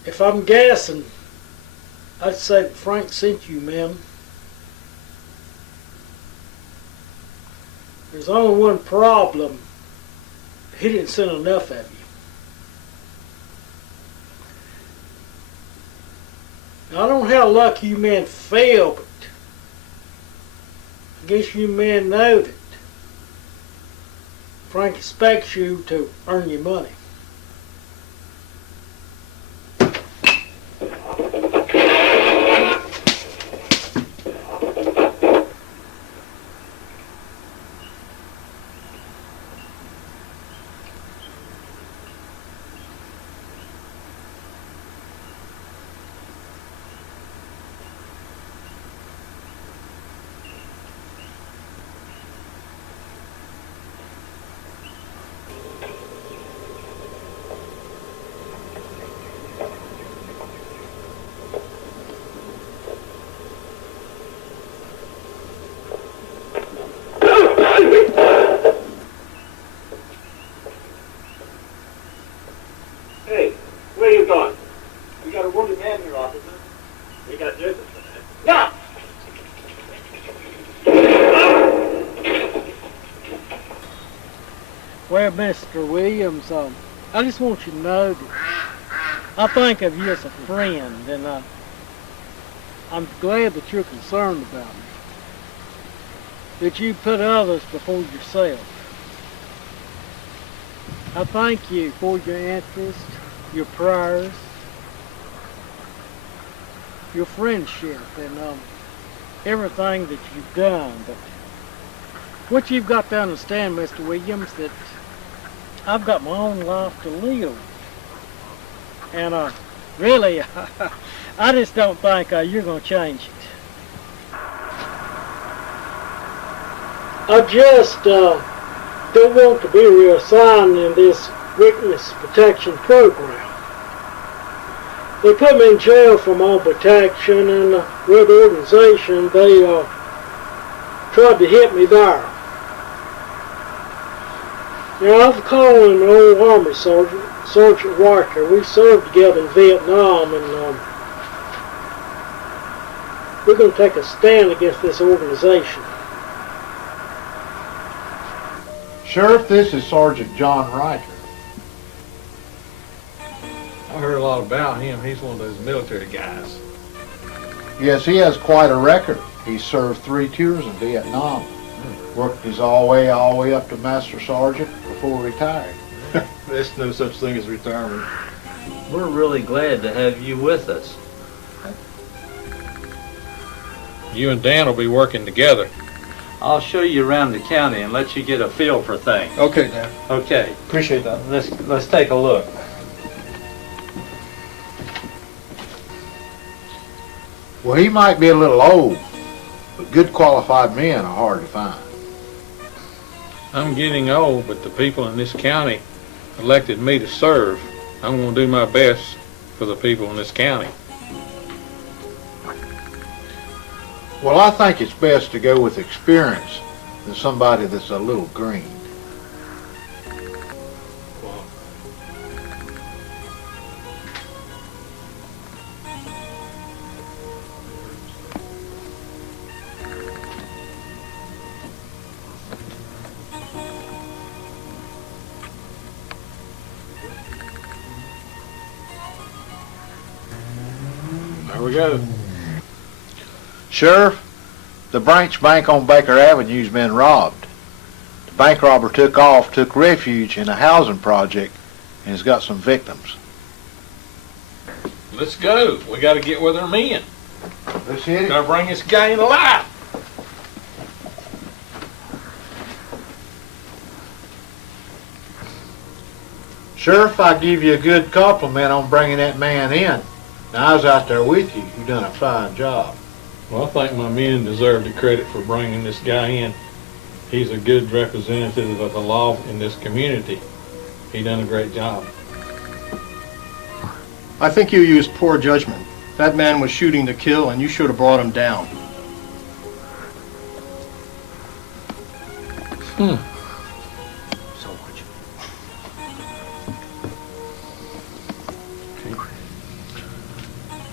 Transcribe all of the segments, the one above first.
If I'm guessing, I'd say that Frank sent you, men. There's only one problem. He didn't send enough of you. Now, I don't know how lucky you men feel, but I guess you men know that Frank expects you to earn your money. Hey, where are you going? We got a wounded man here, officer. We got business for that. No! Well, Mr. Williams, I just want you to know that I think of you as a friend, and I'm glad that you're concerned about me. That you put others before yourself. I thank you for your interest, your prayers, your friendship, and everything that you've done. But what you've got to understand, Mr. Williams, that I've got my own life to live. And really, I just don't think you're going to change it. I just don't want to be reassigned in this witness protection program. They put me in jail for my own protection, and with the organization, they tried to hit me there. Now, I've called him an old Army sergeant, Sergeant Walker. We served together in Vietnam, and we're going to take a stand against this organization. Sheriff, this is Sergeant John Reiter. I heard a lot about him. He's one of those military guys. Yes, he has quite a record. He served 3 tours in Vietnam. Worked his all the way up to Master Sergeant before retiring. There's no such thing as retirement. We're really glad to have you with us. You and Dan will be working together. I'll show you around the county and let you get a feel for things. Okay, Dan. Okay. Appreciate that. Let's take a look. Well, he might be a little old, but good qualified men are hard to find. I'm getting old, but the people in this county elected me to serve. I'm going to do my best for the people in this county. Well, I think it's best to go with experience than somebody that's a little green. There we go. Sheriff, the branch bank on Baker Avenue's been robbed. The bank robber took refuge in a housing project, and has got some victims. Let's go. We got to get where they're men. Let's hit it. Got to bring this gang alive. Sheriff, I give you a good compliment on bringing that man in. Now, I was out there with you. You done a fine job. Well, I think my men deserve the credit for bringing this guy in. He's a good representative of the law in this community. He done a great job. I think you used poor judgment. That man was shooting to kill, and you should have brought him down. So much.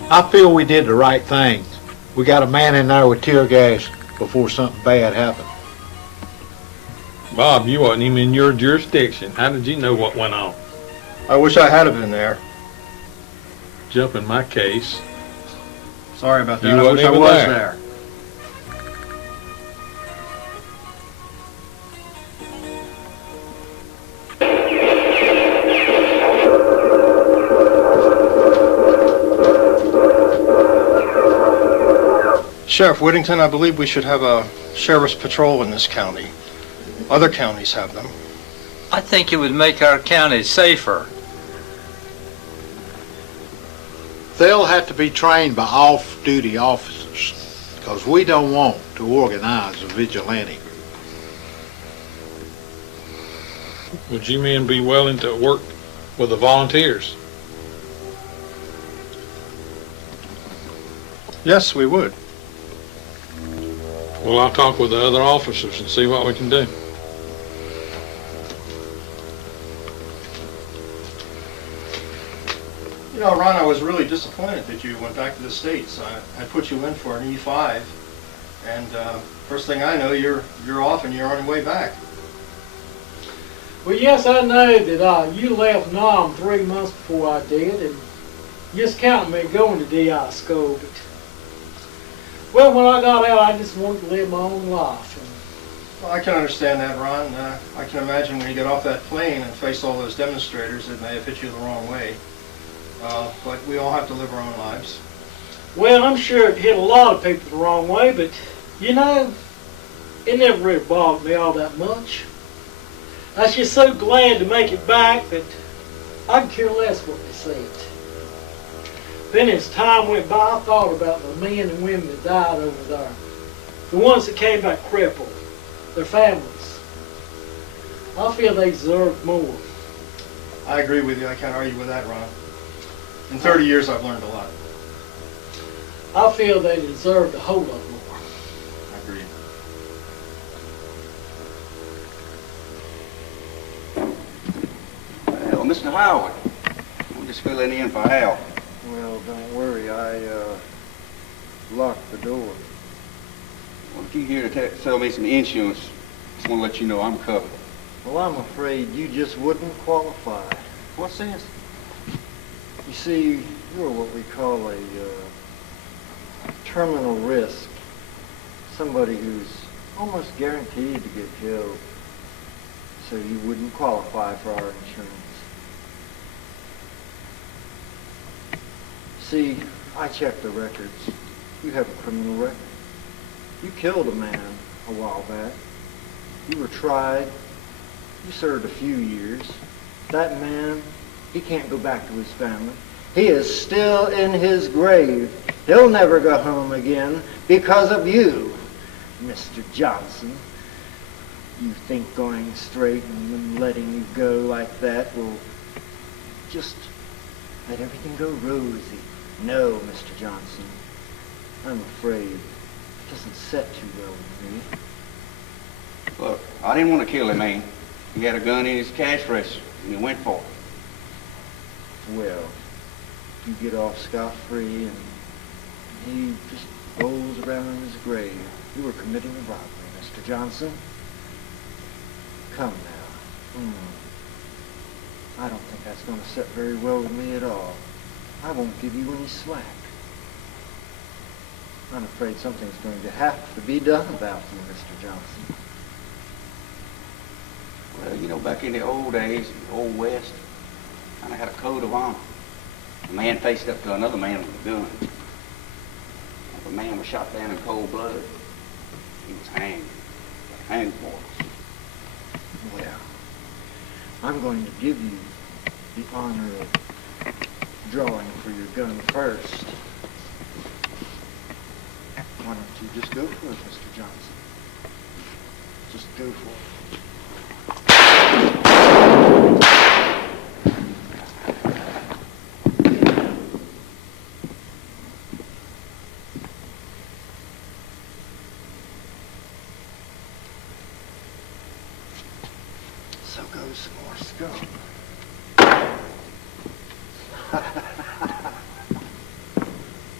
I feel we did the right thing. We got a man in there with tear gas before something bad happened. Bob, you wasn't even in your jurisdiction. How did you know what went on? I wish I had been there. Jump in my case. Sorry about that. You I wasn't wish I even was there. there. Sheriff Whittington, I believe we should have a sheriff's patrol in this county. Other counties have them. I think it would make our county safer. They'll have to be trained by off-duty officers, because we don't want to organize a vigilante group. Would you men be willing to work with the volunteers? Yes, we would. Well, I'll talk with the other officers and see what we can do. You know, Ron, I was really disappointed that you went back to the States. I put you in for an E5, and first thing I know, you're off and you're on your way back. Well, yes, I know that you left Nam 3 months before I did, and just counting me going to DI school. But, well, when I got out, I just wanted to live my own life. And Well, I can understand that, Ron. I can imagine when you get off that plane and face all those demonstrators, it may have hit you the wrong way. But we all have to live our own lives. well, I'm sure it hit a lot of people the wrong way, but, you know, it never really bothered me all that much. I was just so glad to make it back that I could care less what they said. Then as time went by, I thought about the men and women that died over there. The ones that came back crippled, their families. I feel they deserved more. I agree with you. I can't argue with that, Ron. In 30 years, I've learned a lot. I feel they deserved a whole lot more. I agree. Well, Mr. Howard, I'm just filling in for Hal. Well, don't worry. I locked the door. Well, if you're here to sell me some insurance, just want to let you know I'm covered. Well, I'm afraid you just wouldn't qualify. What's this? You see, you're what we call a terminal risk. Somebody who's almost guaranteed to get killed. So you wouldn't qualify for our insurance. See, I checked the records. You have a criminal record. You killed a man a while back. You were tried. You served a few years. That man, he can't go back to his family. He is still in his grave. He'll never go home again because of you, Mr. Johnson. You think going straight and them letting you go like that will just let everything go rosy. No, Mr. Johnson. I'm afraid it doesn't set too well with me. Look, I didn't want to kill him, man. He had a gun in his cash register, and he went for it. Well, you get off scot-free and he just rolls around in his grave. You were committing a robbery, Mr. Johnson. Come now. I don't think that's going to sit very well with me at all. I won't give you any slack. I'm afraid something's going to have to be done about you, Mr. Johnson. Well, you know, back in the old days, the Old West, kind of had a code of honor. A man faced up to another man with a gun. If a man was shot down in cold blood, he was hanged. Hanged for it. Well, I'm going to give you the honor of drawing for your gun first. Why don't you just go for it, Mr. Johnson? Just go for it. So goes some more scum.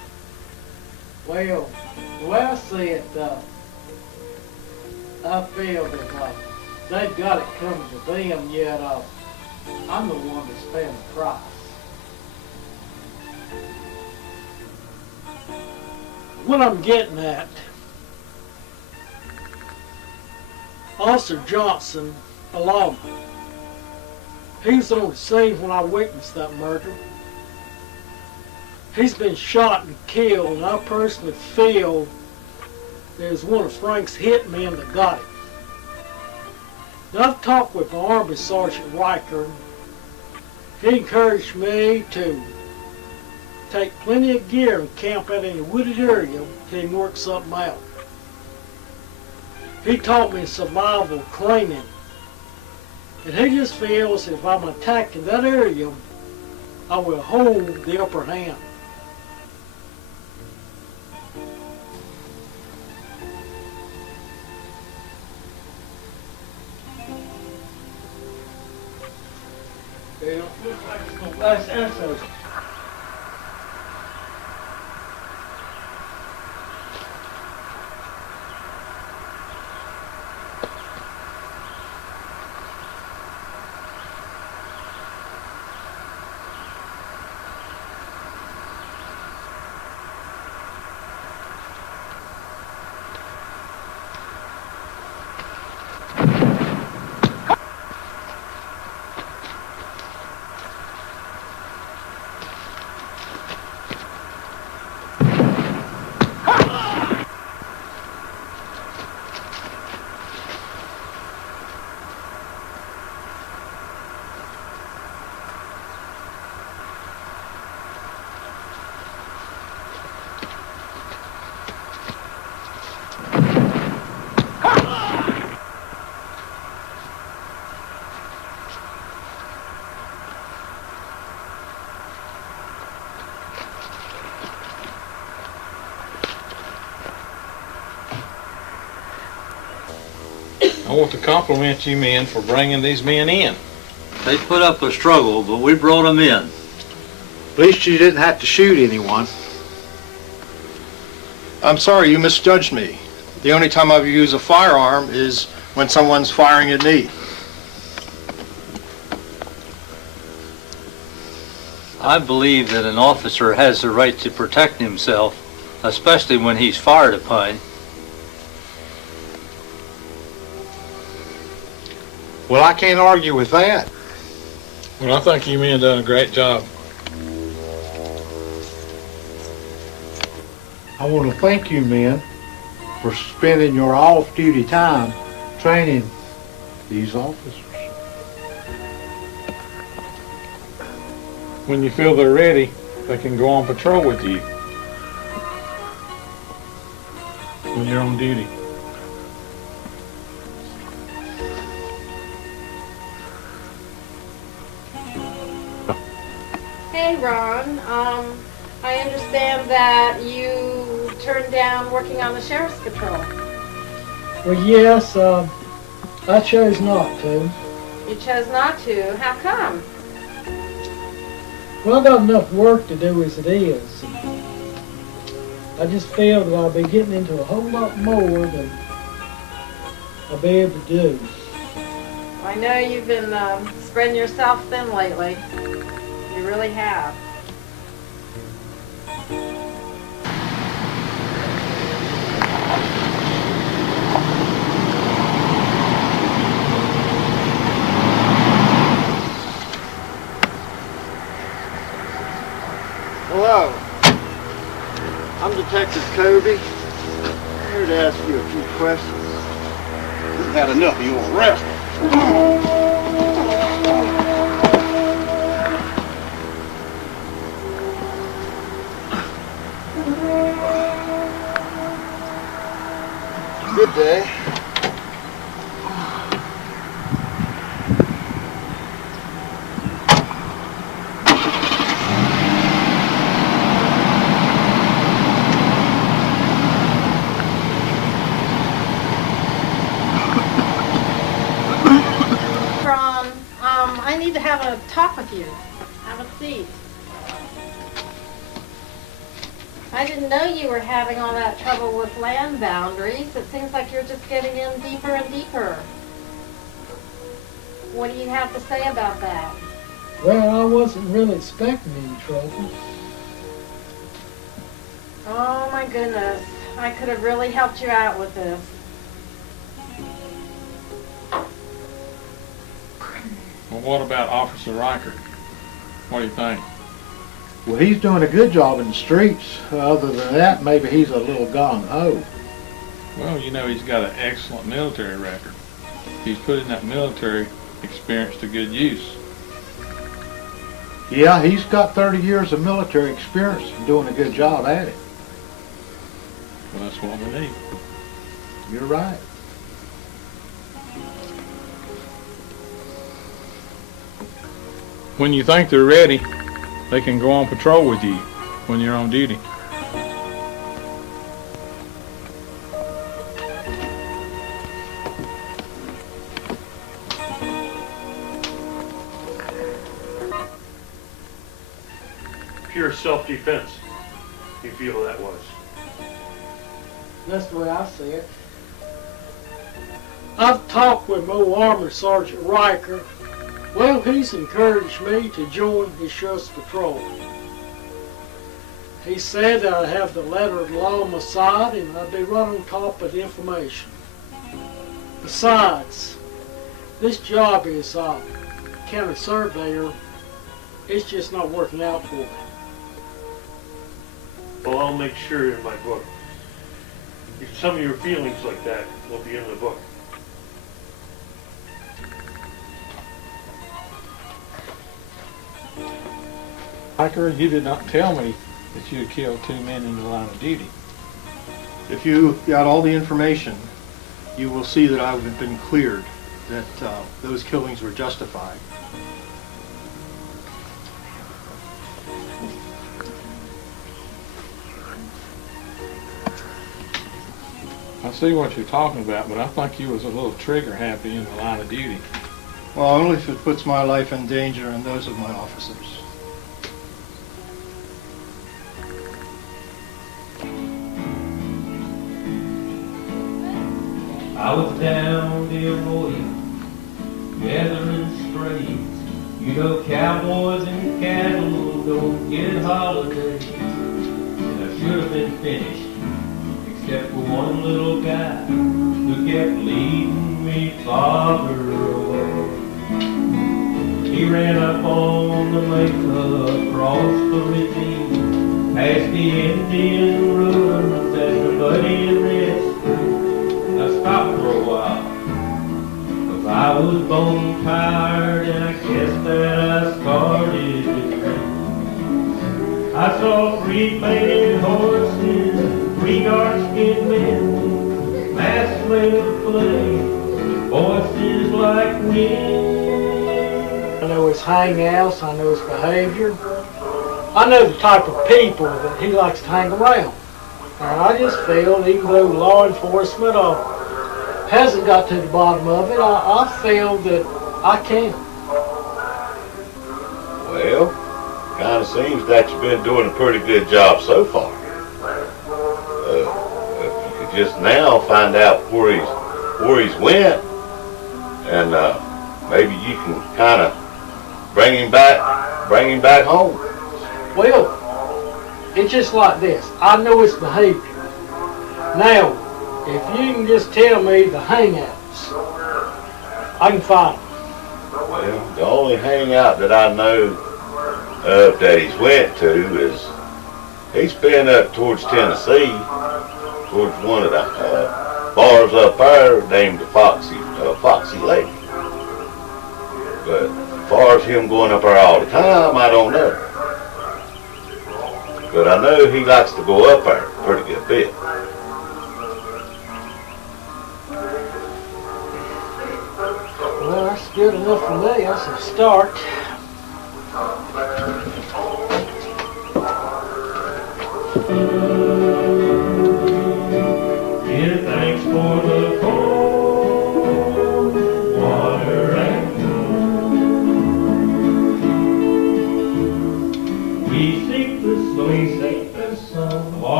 Well, the way I see it, I feel that they've got it coming to them, yet I'm the one that's paying the price. What I'm getting at, Officer Johnson, a lawman, he was on the scene when I witnessed that murder. He's been shot and killed, and I personally feel it was one of Frank's hitmen that got him. Now, I've talked with my Army Sergeant Riker. He encouraged me to take plenty of gear and camp out in a wooded area till he can work something out. He taught me survival training, and he just feels if I'm attacking that area, I will hold the upper hand. Yeah, looks like it's gonna last episode. I want to compliment you men for bringing these men in. They put up a struggle, but we brought them in. At least you didn't have to shoot anyone. I'm sorry, you misjudged me. The only time I've used a firearm is when someone's firing at me. I believe that an officer has the right to protect himself, especially when he's fired upon. Well, I can't argue with that. Well, I think you men done a great job. I want to thank you men for spending your off-duty time training these officers. When you feel they're ready, they can go on patrol with you when you're on duty. Hey Ron, I understand that you turned down working on the Sheriff's Patrol. Well, yes, I chose not to. You chose not to. How come? Well, I got enough work to do as it is. I just feel that I'll be getting into a whole lot more than I'll be able to do. I know you've been spreading yourself thin lately. You really have. Hello. I'm Detective Kobe. I'm here to ask you a few questions. We've had enough of your arrest. Good day. I need to have a talk with you. Have a seat. I didn't know you were having all that trouble with land boundaries. It seems like you're just getting in deeper and deeper. What do you have to say about that? Well, I wasn't really expecting any trouble. Oh my goodness. I could have really helped you out with this. Well, what about Officer Riker? What do you think? Well, he's doing a good job in the streets. Other than that, maybe he's a little gung-ho. Well, you know, he's got an excellent military record. He's putting that military experience to good use. Yeah, he's got 30 years of military experience and doing a good job at it. Well, that's what we need. You're right. When you think they're ready, they can go on patrol with you when you're on duty. Pure self-defense, you feel that was. That's the way I see it. I've talked with Mo Armor Sergeant Riker. Well, he's encouraged me to join his sheriff's patrol. He said that I have the letter of law on my side and I'd be right on top of the information. Besides, this job as county surveyor, it's just not working out for me. Well, I'll make sure in my book. If some of your feelings like that will be in the book. Riker, you did not tell me that you had killed 2 men in the line of duty. If you got all the information, you will see that I've been cleared, that those killings were justified. I see what you're talking about, but I think you was a little trigger happy in the line of duty. Well, only if it puts my life in danger and those of my officers. I was down the arroyo, gathering strays. You know, cowboys and cattle don't get holidays. And I should have been finished, except for one little guy who kept leading me farther away. He ran up on the mesa across the ravine, past the Indian ruins and the muddy red street. I stopped for a while, 'cause I was bone tired, and I guess that I started to drink. I saw 3 painted horses, 3 dark-skinned men, masks made of flame, voices like wind. I know his hangouts, I know his behavior. I know the type of people that he likes to hang around. And I just feel, even though law enforcement hasn't got to the bottom of it, I feel that I can. Well, kind of seems that you've been doing a pretty good job so far. If you could just now find out where he's went, and maybe you can kind of bring him back home. Well, it's just like this. I know his behavior. Now, if you can just tell me the hangouts, I can find him. Well, the only hangout that I know of that he's went to is he's been up towards Tennessee, towards one of the bars up there named the Foxy Lake. But as far as him going up there all the time, I don't know. But I know he likes to go up there a pretty good bit. Well, that's good enough for me. That's a start. Give thanks for the cold water and food. We seek the sun,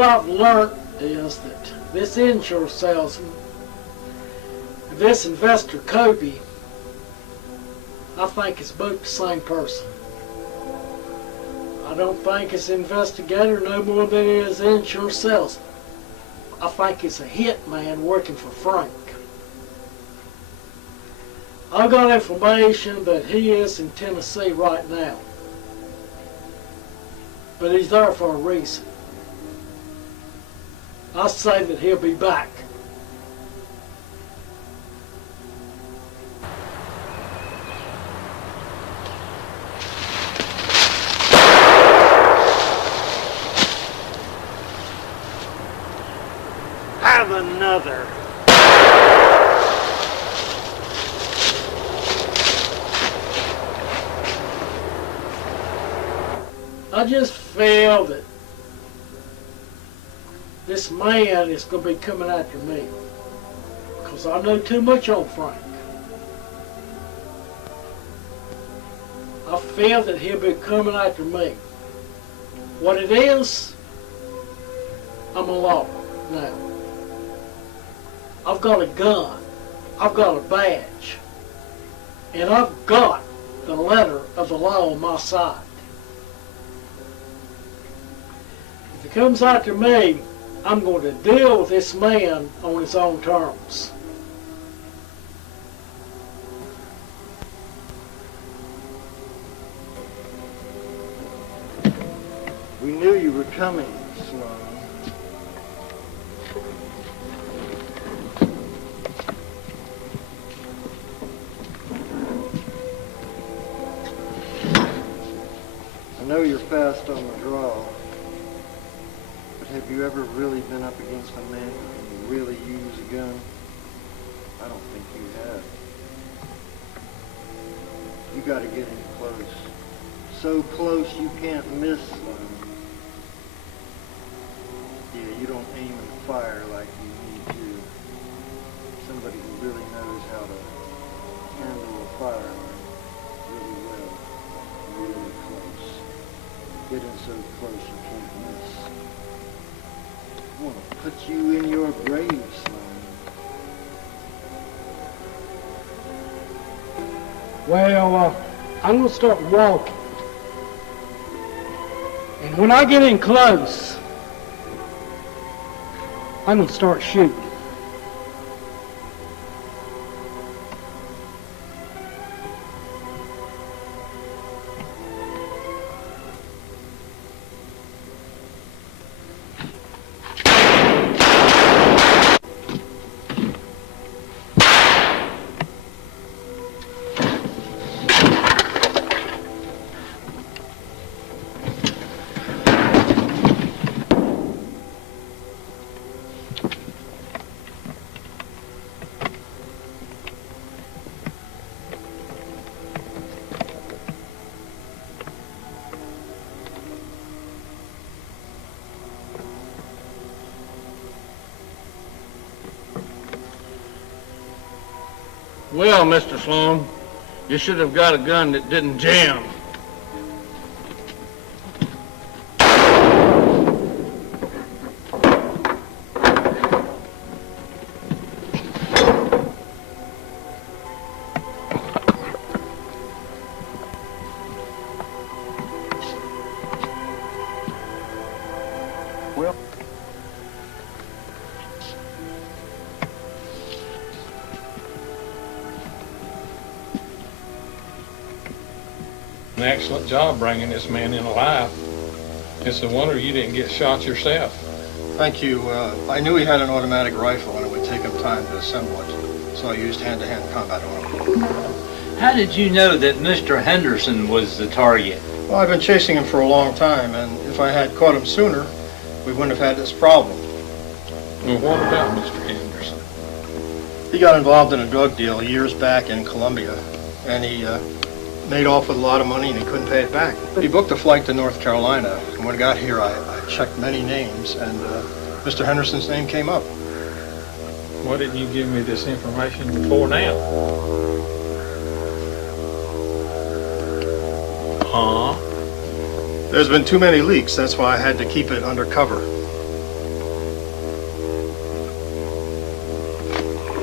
What I've learned is that this insurance salesman, this investor Kobe, I think it's both the same person. I don't think it's investigator no more than it is insurance salesman. I think it's a hit man working for Frank. I got information that he is in Tennessee right now. But he's there for a reason. I say that he'll be back. Have another. I just feel that this man is going to be coming after me because I know too much on Frank. I feel that he'll be coming after me. What it is, I'm a lawyer now. I've got a gun, I've got a badge, and I've got the letter of the law on my side. If he comes after me, I'm going to deal with this man on his own terms. We knew you were coming, Sloan. I know you're fast on the draw, but have you ever really been up against a man who can really use a gun? I don't think you have. You gotta get in close. So close you can't miss, Sloan. Yeah, you don't aim and fire like you need to. Somebody who really knows how to handle a firearm really well, really close. Get in so close you can't miss. I want to put you in your grave, Sloan. Well, I'm going to start walking. And when I get in close, I'm going to start shooting. Well, Mr. Sloan, you should have got a gun that didn't jam. Well, An excellent job bringing this man in alive. It's a wonder you didn't get shot yourself. Thank you. I knew he had an automatic rifle and it would take him time to assemble it, so I used hand-to-hand combat on him. How did you know that Mr. Henderson was the target? Well, I've been chasing him for a long time, and if I had caught him sooner, we wouldn't have had this problem. Well, what about Mr. Henderson? He got involved in a drug deal years back in Colombia, and he made off with a lot of money and he couldn't pay it back. He booked a flight to North Carolina, and when I got here I checked many names, and Mr. Henderson's name came up. Why didn't you give me this information before now? Huh? There's been too many leaks, that's why I had to keep it undercover.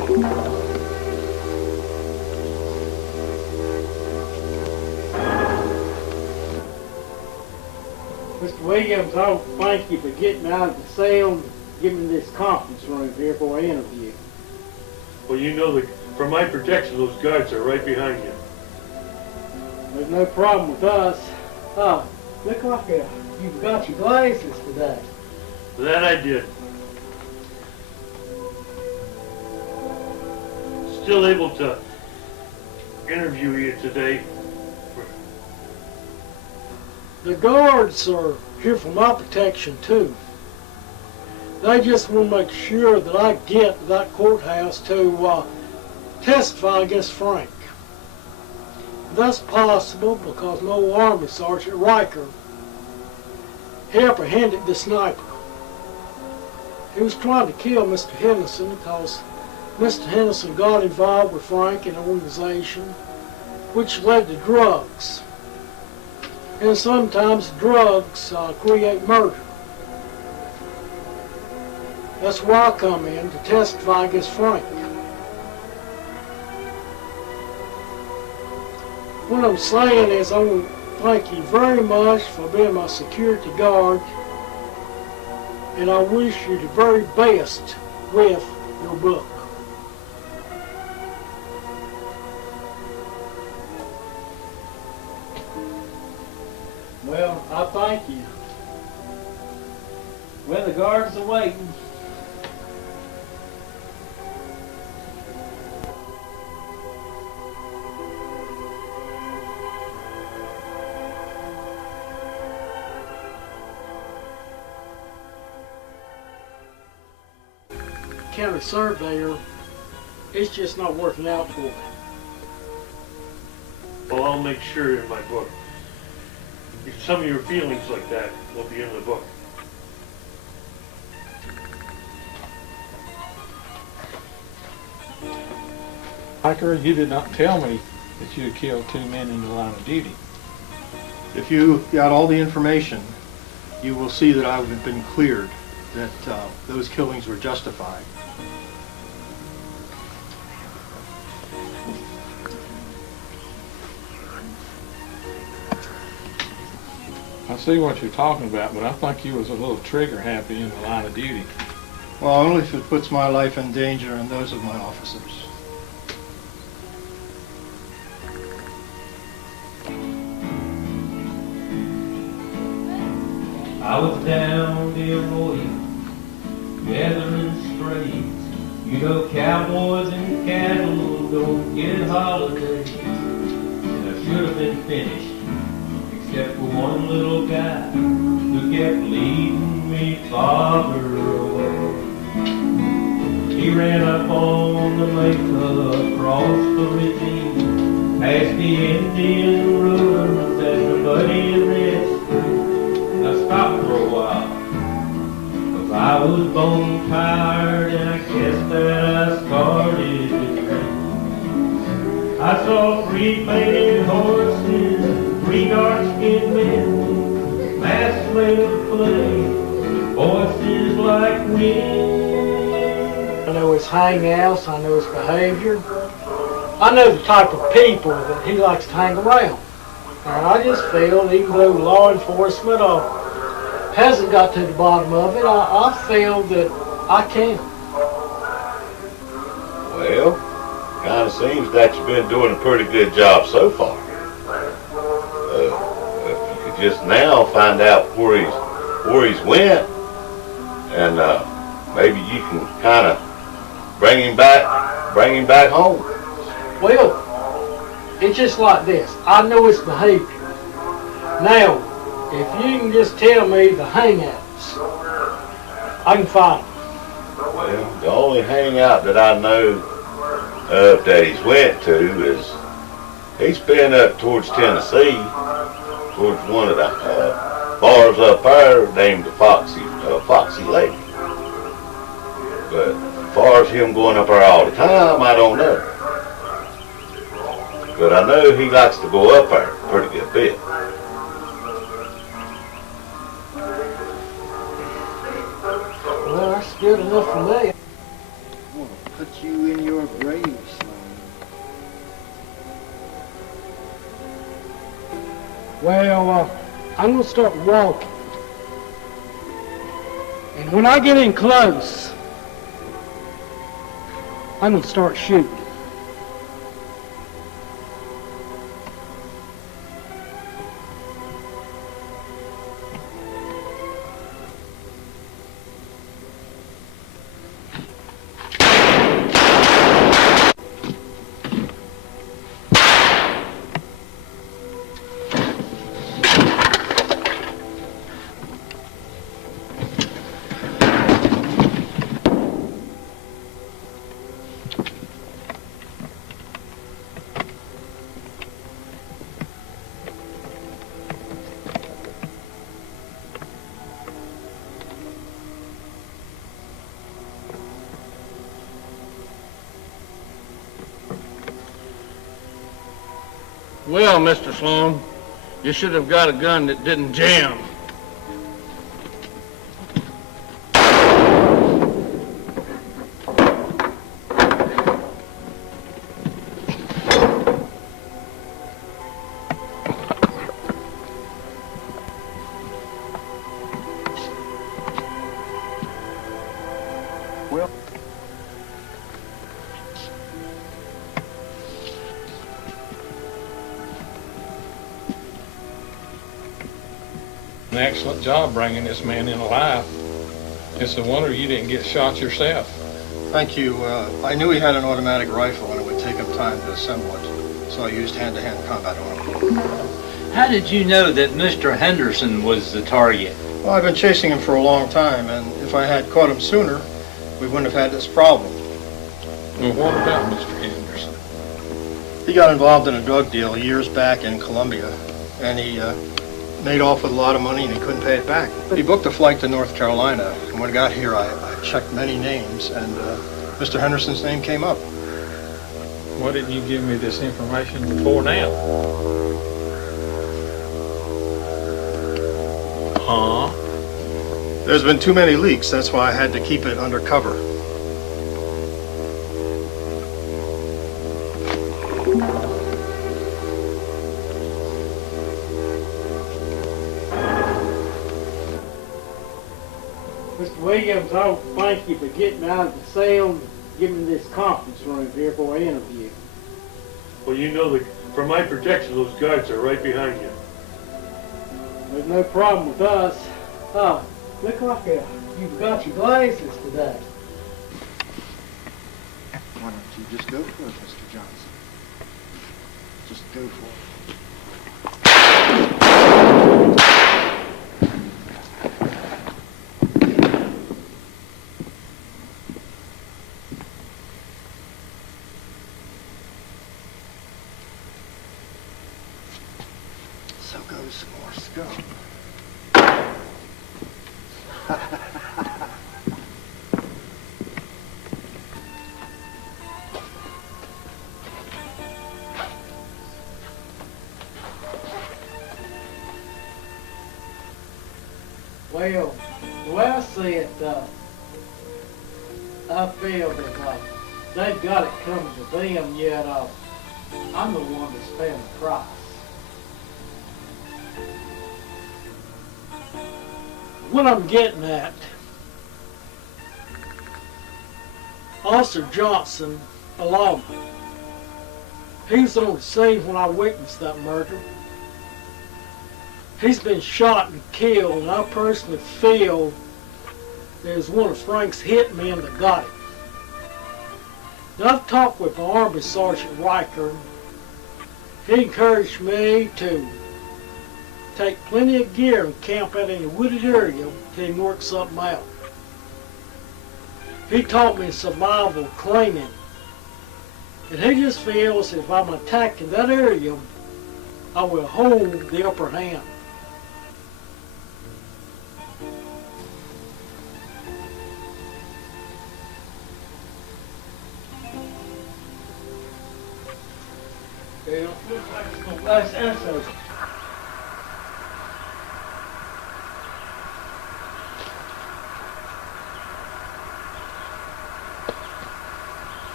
Mr. Williams, I want to thank you for getting out of the cell and giving me this conference room here for an interview. Well, you know, for my protection, those guards are right behind you. There's no problem with us. Look like you've got your glasses today. That I did. Still able to interview you today. The guards are here for my protection too. They just want to make sure that I get to that courthouse to testify against Frank. That's possible because my old Army Sergeant Riker, he apprehended the sniper. He was trying to kill Mr. Henderson because Mr. Henderson got involved with Frank and the organization, which led to drugs. And sometimes drugs create murder. That's why I come in to testify against Frank. What I'm saying is I want to thank you very much for being my security guard, and I wish you the very best with your book. Well, I thank you. Well, the guards are waiting. County surveyor, it's just not working out for me. Well, I'll make sure in my book. If some of your feelings like that will be in the book. Hiker, you did not tell me that you had killed 2 men in the line of duty. If you got all the information, you will see that I have been cleared, that those killings were justified. I see what you're talking about, but I think you was a little trigger happy in the line of duty. Well, only if it puts my life in danger and those of my officers. I was down the arroyo, gathering strays. You know, cowboys and cattle don't get holidays. And I should have been finished, except for one little guy who kept leading me farther away. He ran up on the Mesa, across the ravine, past the Indian ruins and the muddy rest. I stopped for a while, 'cause I was bone tired, and I guess that I started to drink. I saw 3 painted horses, 3 dark-skinned men, masks made of clay, voices like wind. I know his hangouts, I know his behavior. I know the type of people that he likes to hang around. And I just feel, even though law enforcement hasn't got to the bottom of it, I feel that I can. Well, kind of seems that you've been doing a pretty good job so far. If you could just now find out where he's went, and maybe you can kind of bring him back home. Well, it's just like this. I know his behavior. Now, if you can just tell me the hangouts, I can find him. Well, the only hangout that I know of that he's went to is he's been up towards Tennessee, towards one of the bars up there named the Foxy Lake. But as far as him going up there all the time, I don't know. But I know he likes to go up there a pretty good bit. Well, that's good enough for me. put you in your grave, Sloan. Well, I'm gonna start walking. And when I get in close, I'm gonna start shooting. Well, Mr. Sloan, you should have got a gun that didn't jam. Well, An excellent job bringing this man in alive. It's a wonder you didn't get shot yourself. Thank you. I knew he had an automatic rifle and it would take him time to assemble it, so I used hand-to-hand combat on him. How did you know that Mr. Henderson was the target? Well, I've been chasing him for a long time, and if I had caught him sooner, we wouldn't have had this problem. Well, what about Mr. Henderson? He got involved in a drug deal years back in Colombia, and he made off with a lot of money and he couldn't pay it back. He booked a flight to North Carolina, and when I got here, I checked many names, and Mr. Henderson's name came up. Why didn't you give me this information before now? Huh? There's been too many leaks, that's why I had to keep it undercover. Mr. Williams, I thank you for getting out of the cell and giving me this conference room here for an interview. Well, you know that for my protection, those guards are right behind you. There's no problem with us. Look like you've got your glasses today. why don't you just go for it, Mr. Johnson? Just go for it. So goes some more scum. Well, the way I see it, I feel that they've got it coming to them, yet I'm the one that's paying the price. What I'm getting at, Officer Johnson, a lawman, he was on the scene when I witnessed that murder. He's been shot and killed, and I personally feel there's one of Frank's hitmen that got him. Now, I've talked with the Army Sergeant Riker. He encouraged me to take plenty of gear and camp out in a wooded area till he worked something out. He taught me survival training, and he just feels if I'm attacking that area, I will hold the upper hand. It looks like it's going to last answers.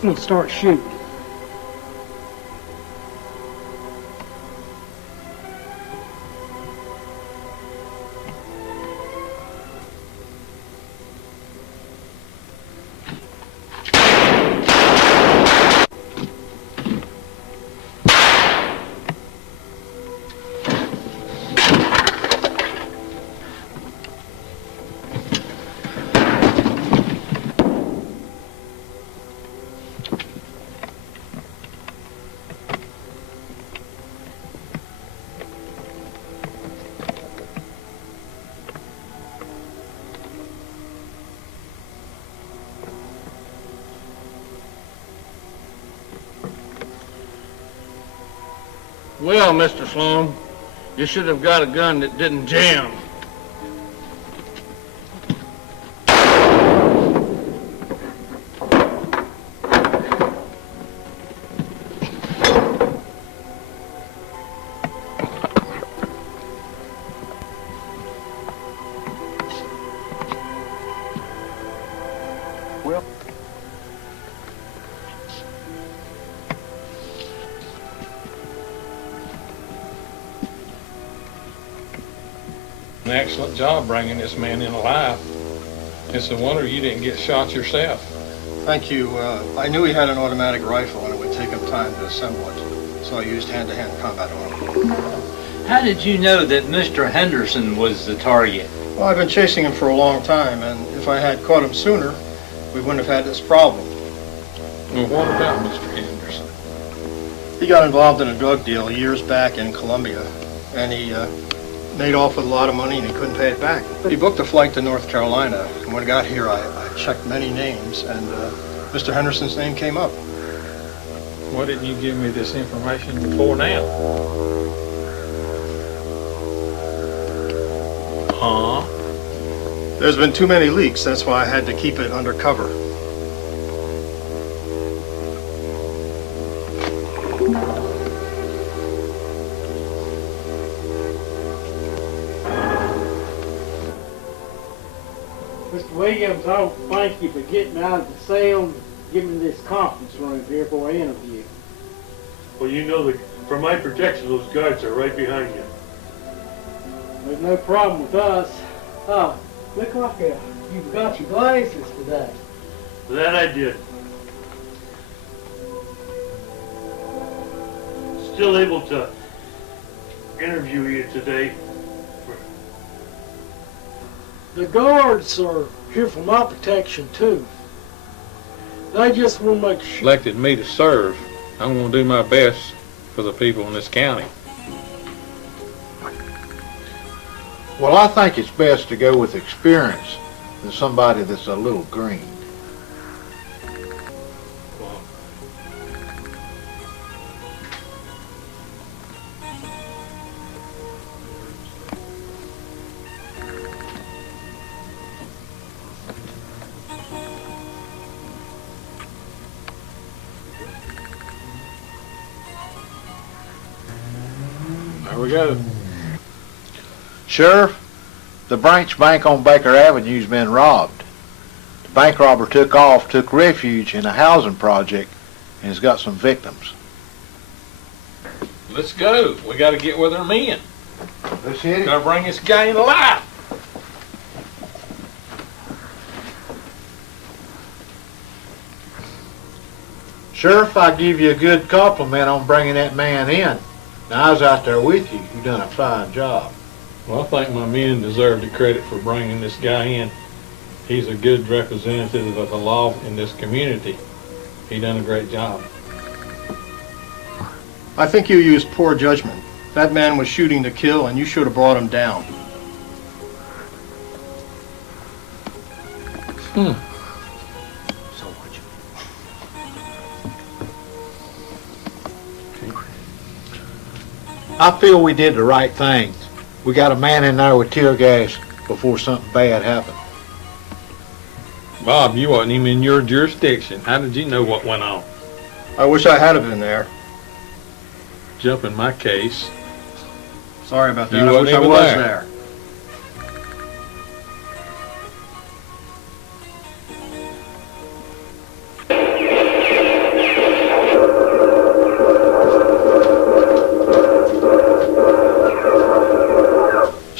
I'm gonna start shooting. Well, Mr. Sloan, you should have got a gun that didn't jam. Well, An excellent job bringing this man in alive. It's a wonder you didn't get shot yourself. Thank you. I knew he had an automatic rifle and it would take him time to assemble it, so I used hand-to-hand combat on him. How did you know that Mr. Henderson was the target? Well, I've been chasing him for a long time, and if I had caught him sooner, we wouldn't have had this problem. Well, what about Mr. Henderson? He got involved in a drug deal years back in Colombia, and he made off with a lot of money and he couldn't pay it back. He booked a flight to North Carolina, and when I got here, I checked many names, and Mr. Henderson's name came up. Why didn't you give me this information before now? Huh? There's been too many leaks, that's why I had to keep it undercover. Mr. Williams, I want to thank you for getting out of the cell and giving me this conference room here for an interview. Well, you know that for my protection, those guards are right behind you. There's no problem with us. Look like you've got your glasses today. That I did. Still able to interview you today. The guards are here for my protection too. They just want to make sure. Elected me to serve. I'm going to do my best for the people in this county. Well, I think it's best to go with experience than somebody that's a little green. There we go. Sheriff, the branch bank on Baker Avenue's been robbed. The bank robber took refuge in a housing project, and has got some victims. Let's go. We got to get with our men. Let's hit it. Got to bring this guy in alive. Sheriff, I give you a good compliment on bringing that man in. Now, I was out there with you. You done a fine job. Well, I think my men deserve the credit for bringing this guy in. He's a good representative of the law in this community. He done a great job. I think you used poor judgment. That man was shooting to kill, and you should have brought him down. I feel we did the right thing. We got a man in there with tear gas before something bad happened. Bob, you wasn't even in your jurisdiction. How did you know what went on? I wish I had been there. Jump in my case. Sorry about that. You I wasn't wish I even was there. there.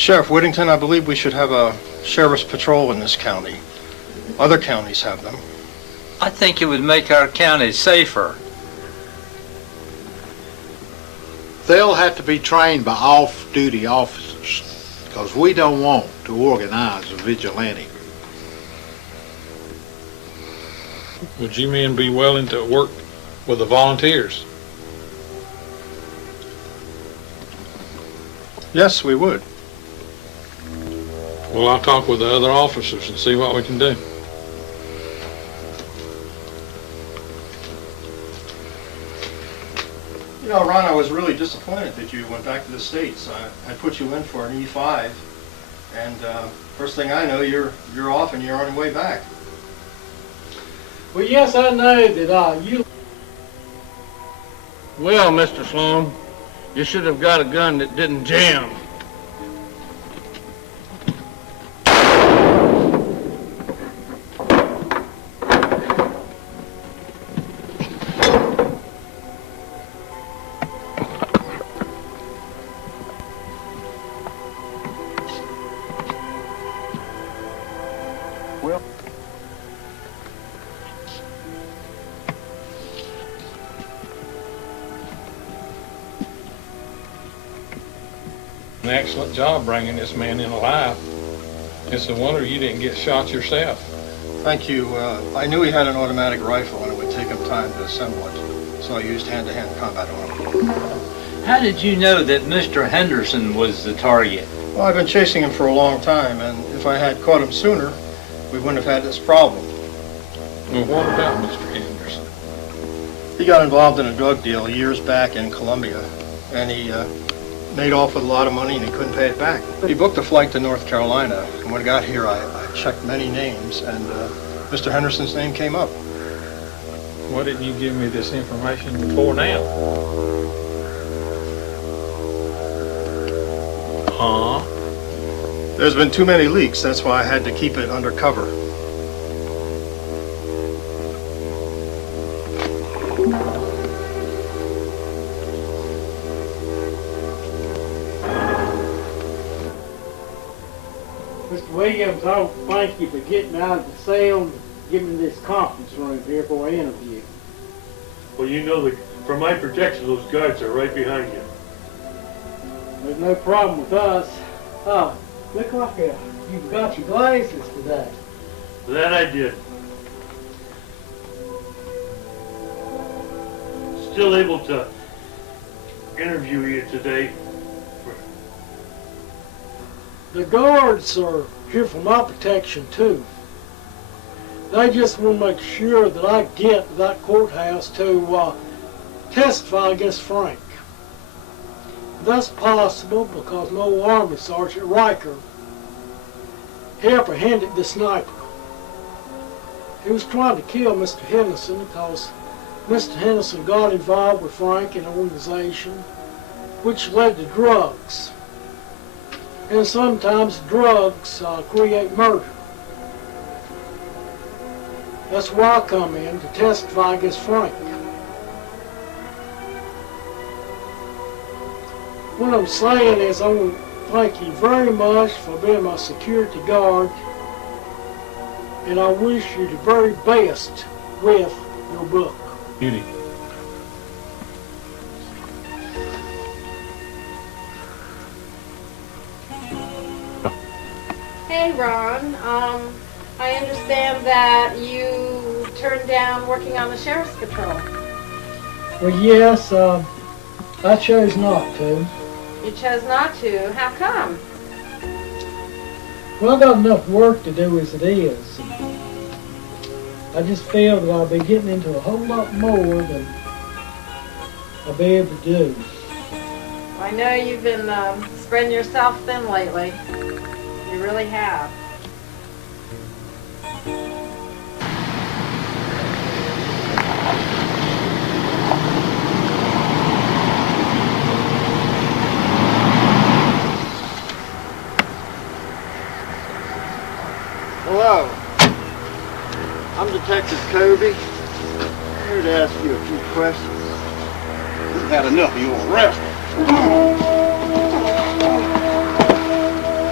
Sheriff Whittington, I believe we should have a sheriff's patrol in this county. Other counties have them. I think it would make our county safer. They'll have to be trained by off-duty officers, because we don't want to organize a vigilante group. Would you men be willing to work with the volunteers? Yes, we would. Well, I'll talk with the other officers and see what we can do. You know, Ron, I was really disappointed that you went back to the States. I put you in for an E5, and first thing I know, you're off and you're on your way back. Well, yes, I know that you... Well, Mr. Sloan, you should have got a gun that didn't jam. An excellent job bringing this man in alive. It's a wonder you didn't get shot yourself. Thank you. I knew he had an automatic rifle and it would take him time to assemble it, so I used hand-to-hand combat on him. How did you know that Mr. Henderson was the target? Well, I've been chasing him for a long time, and if I had caught him sooner, we wouldn't have had this problem. Well, what about Mr. Henderson? He got involved in a drug deal years back in Colombia, and he made off with a lot of money and he couldn't pay it back. He booked a flight to North Carolina, and when I got here, I checked many names, and Mr. Henderson's name came up. Why didn't you give me this information before now? Huh? There's been too many leaks, that's why I had to keep it undercover. Mr. Williams, I thank you for getting out of the cell and giving me this conference room here for an interview. Well, you know, for my protection, those guards are right behind you. There's no problem with us. Look like you've got your glasses today. That I did. Still able to interview you today. The guards are here for my protection too. They just want to make sure that I get to that courthouse to testify against Frank. That's possible because no Army Sergeant Riker he apprehended the sniper. He was trying to kill Mr. Henderson because Mr. Henderson got involved with Frank and the organization, which led to drugs. And sometimes drugs create murder. That's why I come in to testify against Frank. What I'm saying is I want to thank you very much for being my security guard, and I wish you the very best with your book. Beauty. Hey, Ron. I understand that you turned down working on the sheriff's patrol. Well, yes, I chose not to. You chose not to. How come? Well, I got enough work to do as it is. I just feel that I'll be getting into a whole lot more than I'll be able to do. I know you've been spreading yourself thin lately. You really have. Hello. I'm Detective Kobe. I'm here to ask you a few questions. We've had enough of your arrest.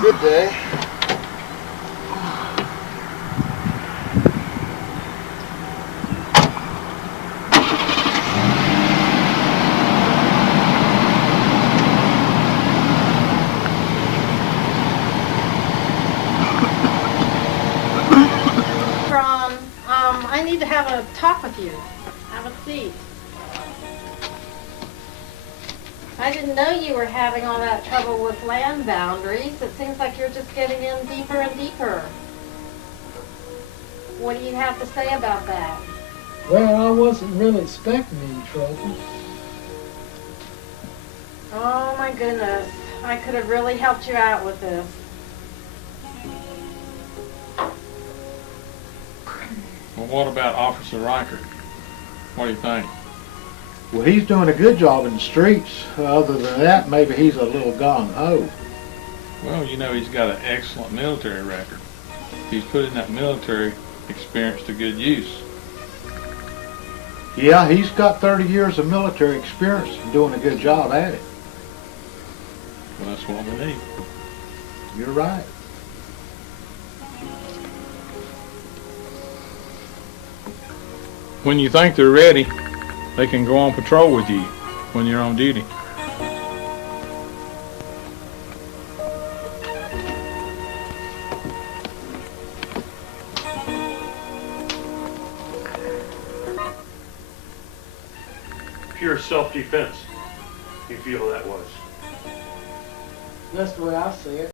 Good day. I need to have a talk with you. Have a seat. I didn't know you were having all that trouble with land boundaries. It seems like you're just getting in deeper and deeper. What do you have to say about that? Well, I wasn't really expecting any trouble. Oh my goodness. I could have really helped you out with this. Well, what about Officer Riker? What do you think? Well, he's doing a good job in the streets. Other than that, maybe he's a little gung-ho. Well, you know, he's got an excellent military record. He's putting that military experience to good use. Yeah, he's got 30 years of military experience and doing a good job at it. Well, that's what we need. You're right. When you think they're ready, they can go on patrol with you when you're on duty. Pure self-defense, you feel that was. That's the way I see it.